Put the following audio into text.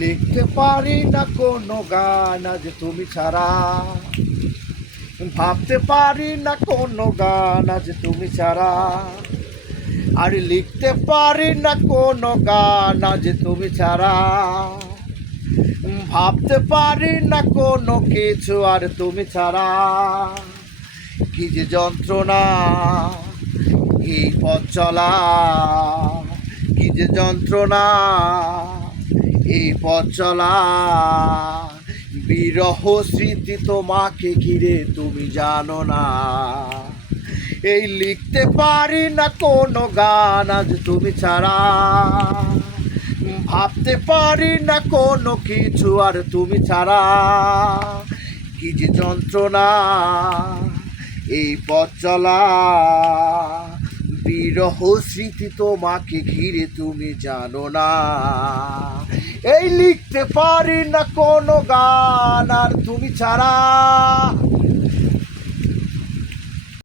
লিখতে পারি না কোনো গান আজ তুমি ছাড়া, ভাবতে পারি না কোনো গান আজ তুমি ছাড়া, আর লিখতে পারি না কোনো গান আজ তুমি ছাড়া, ভাবতে পারি না কোনো কিছু আর তুমি ছাড়া। কি যে যন্ত্রণা এই পথ চলা, কি যে যন্ত্রণা এই পথ চলা, বিরহ স্মৃতি তোমাকে ঘিরে তুমি জানো না। এই লিখতে পারি না কোনো গান আজ তুমি ছাড়া, ভাবতে পারি না কোনো কিছু আর তুমি ছাড়া। কি যে যন্ত্রণা এই পথ চলা, বিরহ স্মৃতি তোমাকে ঘিরে তুমি জানো না। এই লিখতে পারি না কোনো গান আর তুমি ছাড়া।